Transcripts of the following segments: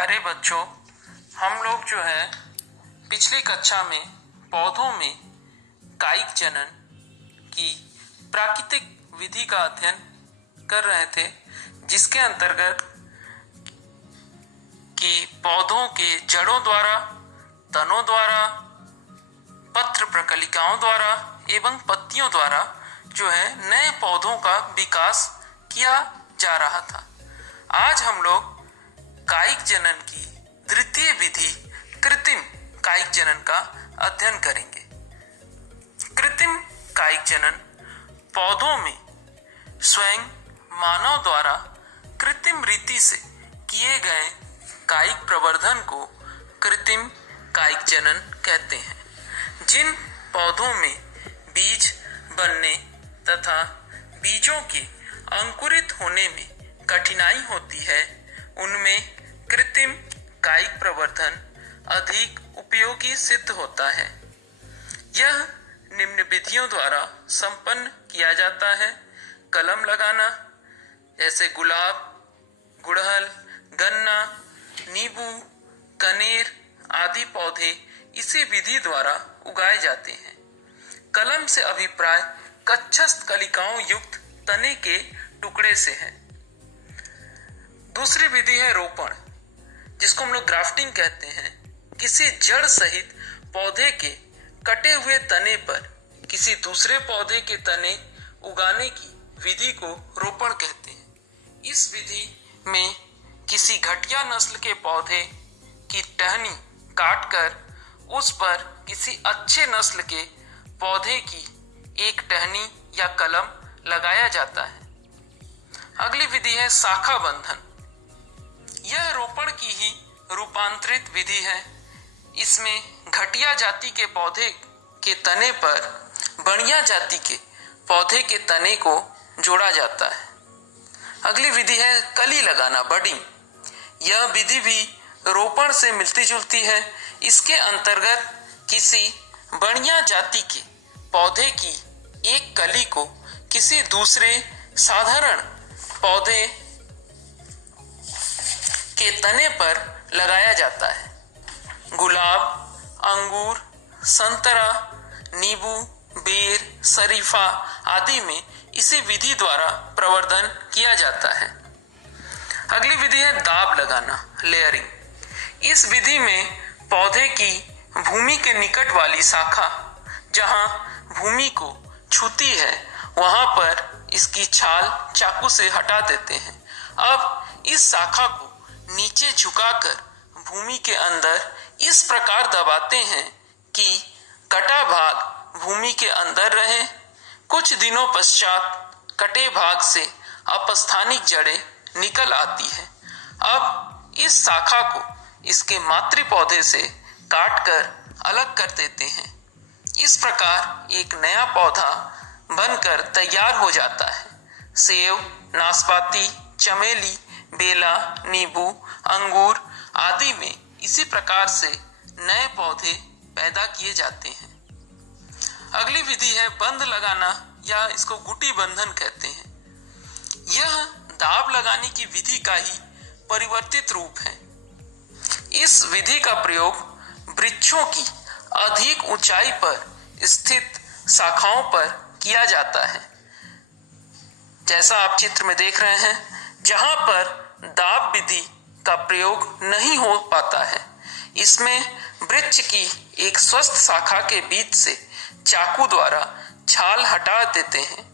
प्यारे बच्चों, हम लोग जो है पिछली कक्षा में पौधों में कायिक जनन की प्राकृतिक विधि का अध्ययन कर रहे थे, जिसके अंतर्गत कि पौधों के जड़ों द्वारा, तनों द्वारा, पत्र प्रकलिकाओं द्वारा एवं पत्तियों द्वारा जो है नए पौधों का विकास किया जा रहा था। आज हम लोग कायिक जनन की द्वितीय विधि कृत्रिम कायिक जनन का अध्ययन करेंगे। कृत्रिम कायिक जनन पौधों में स्वयं मानव द्वारा कृत्रिम रीति से किए गए कायिक प्रवर्धन को कृत्रिम कायिक जनन कहते हैं। जिन पौधों में बीज बनने तथा बीजों के अंकुरित होने में कठिनाई होती है, उनमें कृत्रिम कायिक प्रवर्धन अधिक उपयोगी सिद्ध होता है। यह निम्न विधियों द्वारा संपन्न किया जाता है। कलम लगाना, जैसे गुलाब, गुड़हल, गन्ना, नींबू, कनेर आदि पौधे इसी विधि द्वारा उगाए जाते हैं। कलम से अभिप्राय कच्छस्थ कलिकाओं युक्त तने के टुकड़े से है। दूसरी विधि है रोपण, जिसको हम लोग ग्राफ्टिंग कहते हैं। किसी जड़ सहित पौधे के कटे हुए तने पर किसी दूसरे पौधे के तने उगाने की विधि को रोपण कहते हैं। इस विधि में किसी घटिया नस्ल के पौधे की टहनी काटकर उस पर किसी अच्छे नस्ल के पौधे की एक टहनी या कलम लगाया जाता है। अगली विधि है शाखा बंधन। यह रोपण की ही रूपांतरित विधि है। इसमें घटिया जाति के पौधे के तने पर बढ़िया जाति के पौधे के तने को जोड़ा जाता है। अगली विधि है कली लगाना, बडिंग। यह विधि भी रोपण से मिलती जुलती है। इसके अंतर्गत किसी बढ़िया जाति के पौधे की एक कली को किसी दूसरे साधारण पौधे के तने पर लगाया जाता है। गुलाब, अंगूर, संतरा, नींबू, बेर, शरीफा आदि में इसी विधि द्वारा प्रवर्धन किया जाता है। अगली विधि है दाब लगाना, लेयरिंग। इस विधि में पौधे की भूमि के निकट वाली शाखा जहां भूमि को छूती है, वहां पर इसकी छाल चाकू से हटा देते हैं। अब इस शाखा को नीचे झुकाकर भूमि के अंदर इस प्रकार दबाते हैं कि कटा भाग भूमि के अंदर रहे। कुछ दिनों पश्चात कटे भाग से अपस्थानिक जड़ें निकल आती है। अब इस शाखा को इसके मातृ पौधे से काटकर अलग कर देते हैं। इस प्रकार एक नया पौधा बनकर तैयार हो जाता है। सेव, नाशपाती, चमेली, बेला, नींबू, अंगूर आदि में इसी प्रकार से नए पौधे पैदा किए जाते हैं। अगली विधि है बंध लगाना, या इसको गुटी बंधन कहते हैं। यह दाब लगाने की विधि का ही परिवर्तित रूप है। इस विधि का प्रयोग वृक्षों की अधिक ऊंचाई पर स्थित शाखाओं पर किया जाता है। जैसा आप चित्र में देख रहे हैं, जहां पर दाब विधि का प्रयोग नहीं हो पाता है, इसमें वृक्ष की एक स्वस्थ शाखा के बीच से चाकू द्वारा छाल हटा देते हैं।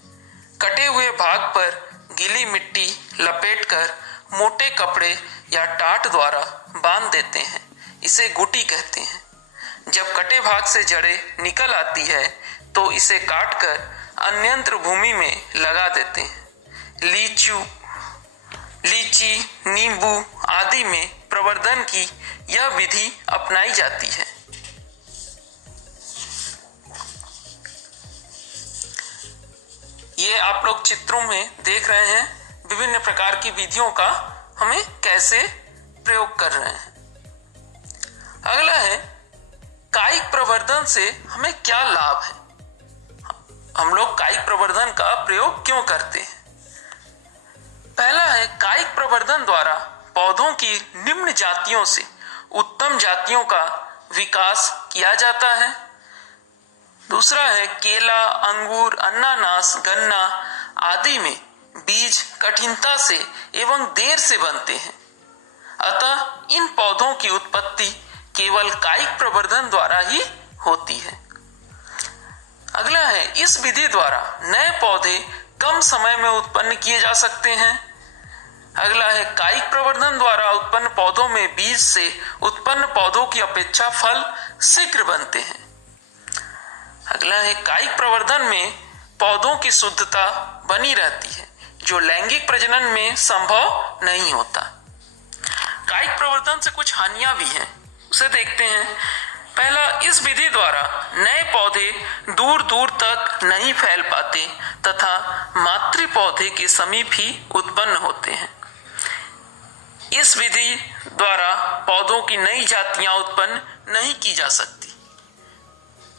कटे हुए भाग पर गीली मिट्टी लपेटकर मोटे कपड़े या टाट द्वारा बांध देते हैं। इसे गुटी कहते हैं। जब कटे भाग से जड़ें निकल आती है तो इसे काटकर अन्यंत्र भूमि में लगा देते हैं। लीची, नींबू आदि में प्रवर्धन की यह विधि अपनाई जाती है। ये आप लोग चित्रों में देख रहे हैं विभिन्न प्रकार की विधियों का हमें कैसे प्रयोग कर रहे हैं। अगला है कायिक प्रवर्धन से हमें क्या लाभ है। हम लोग कायिक प्रवर्धन का प्रयोग क्यों करते हैं। पहला है कायिक प्रवर्धन द्वारा पौधों की निम्न जातियों से उत्तम जातियों का विकास किया जाता है। दूसरा है केला, अंगूर, अनानास, गन्ना आदि में बीज कठिनता से एवं देर से बनते हैं, अतः इन पौधों की उत्पत्ति केवल कायिक प्रवर्धन द्वारा ही होती है। अगला है, इस विधि द्वारा नए पौधे कम समय में उत्पन्न किए जा सकते हैं। अगला है, कायिक प्रवर्धन द्वारा उत्पन्न पौधों में बीज से उत्पन्न पौधों की अपेक्षा फल शीघ्र बनते हैं। अगला है, कायिक प्रवर्धन में पौधों की शुद्धता बनी रहती है, जो लैंगिक प्रजनन में संभव नहीं होता। कायिक प्रवर्धन से कुछ हानियां भी हैं, उसे देखते हैं। पहला, इस विधि द्वारा नए पौधे दूर दूर तक नहीं फैल पाते तथा मातृ पौधे के समीप ही उत्पन्न होते हैं। इस विधि द्वारा पौधों की नई जातियां उत्पन्न नहीं की जा सकती।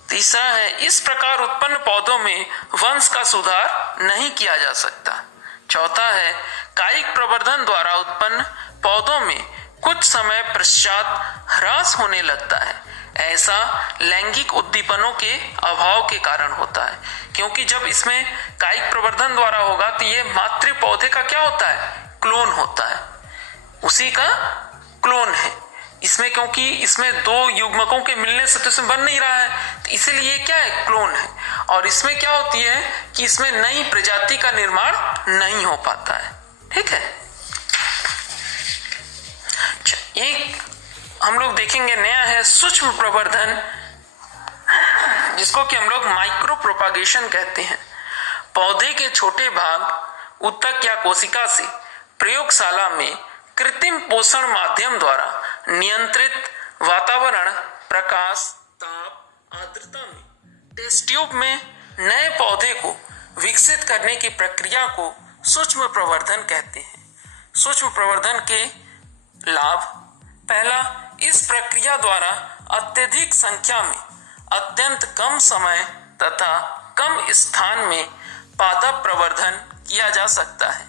तीसरा है, इस प्रकार उत्पन्न पौधों में वंश का सुधार नहीं किया जा सकता। चौथा है, कायिक प्रवर्धन द्वारा उत्पन्न पौधों में कुछ समय पश्चात ह्रास होने लगता है। ऐसा लैंगिक उद्दीपनों के अभाव के कारण होता है, क्योंकि जब इसमें कायिक प्रवर्धन द्वारा होगा तो ये मातृ पौधे का क्या होता है, क्लोन होता है, उसी का क्लोन है इसमें, क्योंकि इसमें दो युग्मकों के मिलने से तो इसमें बन नहीं रहा है, तो इसीलिए क्या है, क्लोन है। और इसमें क्या होती है कि इसमें नई प्रजाति का निर्माण नहीं हो पाता है। ठीक है, एक हम लोग देखेंगे नया है सूक्ष्म प्रवर्धन, जिसको कि हम लोग माइक्रो प्रोपागेशन कहते हैं। पौधे के छोटे भाग उत्तक या कोशिका से प्रयोगशाला में कृत्रिम पोषण माध्यम द्वारा नियंत्रित वातावरण, प्रकाश, ताप, आर्द्रता में टेस्ट ट्यूब में नए पौधे को विकसित करने की प्रक्रिया को सूक्ष्म प्रवर्धन कहते हैं। सूक्ष्म प्रवर्धन के लाभ, पहला, इस प्रक्रिया द्वारा अत्यधिक संख्या में अत्यंत कम समय तथा कम स्थान में पादप प्रवर्धन किया जा सकता है।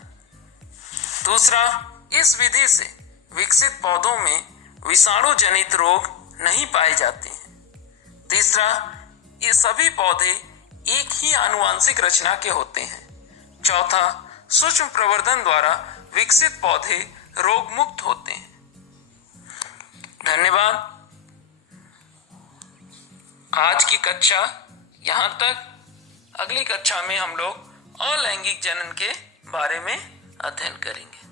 दूसरा, इस विधि से विकसित पौधों में विषाणु जनित रोग नहीं पाए जाते हैं। तीसरा, ये सभी पौधे एक ही आनुवंशिक रचना के होते हैं। चौथा, सूक्ष्म प्रवर्धन द्वारा विकसित पौधे रोग मुक्त होते हैं। धन्यवाद। आज की कक्षा यहाँ तक। अगली कक्षा में हम लोग अलैंगिक जनन के बारे में अध्ययन करेंगे।